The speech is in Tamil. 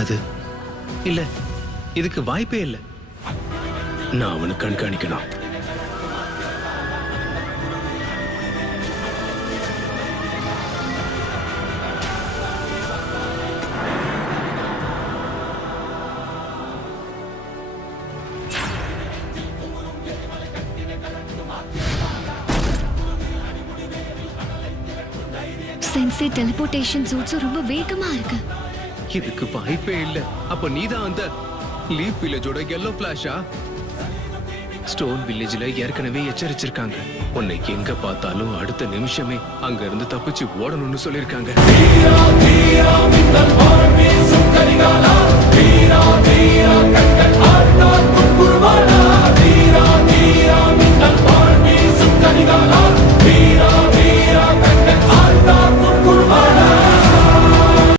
அது இல்ல, இதுக்கு வாய்ப்பே இல்லை. நான் அவனை கண்காணிக்கணும். சென்சி டெலிபோர்டேஷன் சூட்ஸ் ரொம்ப வேகமா இருக்கு. இதுக்கு வாய்ப்பே இல்ல. அப்ப நீதான் அந்த லீஃப் வில்லேஜோட yellow ஃபிளாஷா? ஸ்டோன் வில்லேஜ்ல ஏற்கனவே எச்சரிச்சிருக்காங்க, உன்னை எங்க பார்த்தாலும் அடுத்த நிமிஷமே அங்க இருந்து தப்பிச்சு ஓடணும்னு சொல்லிருக்காங்க.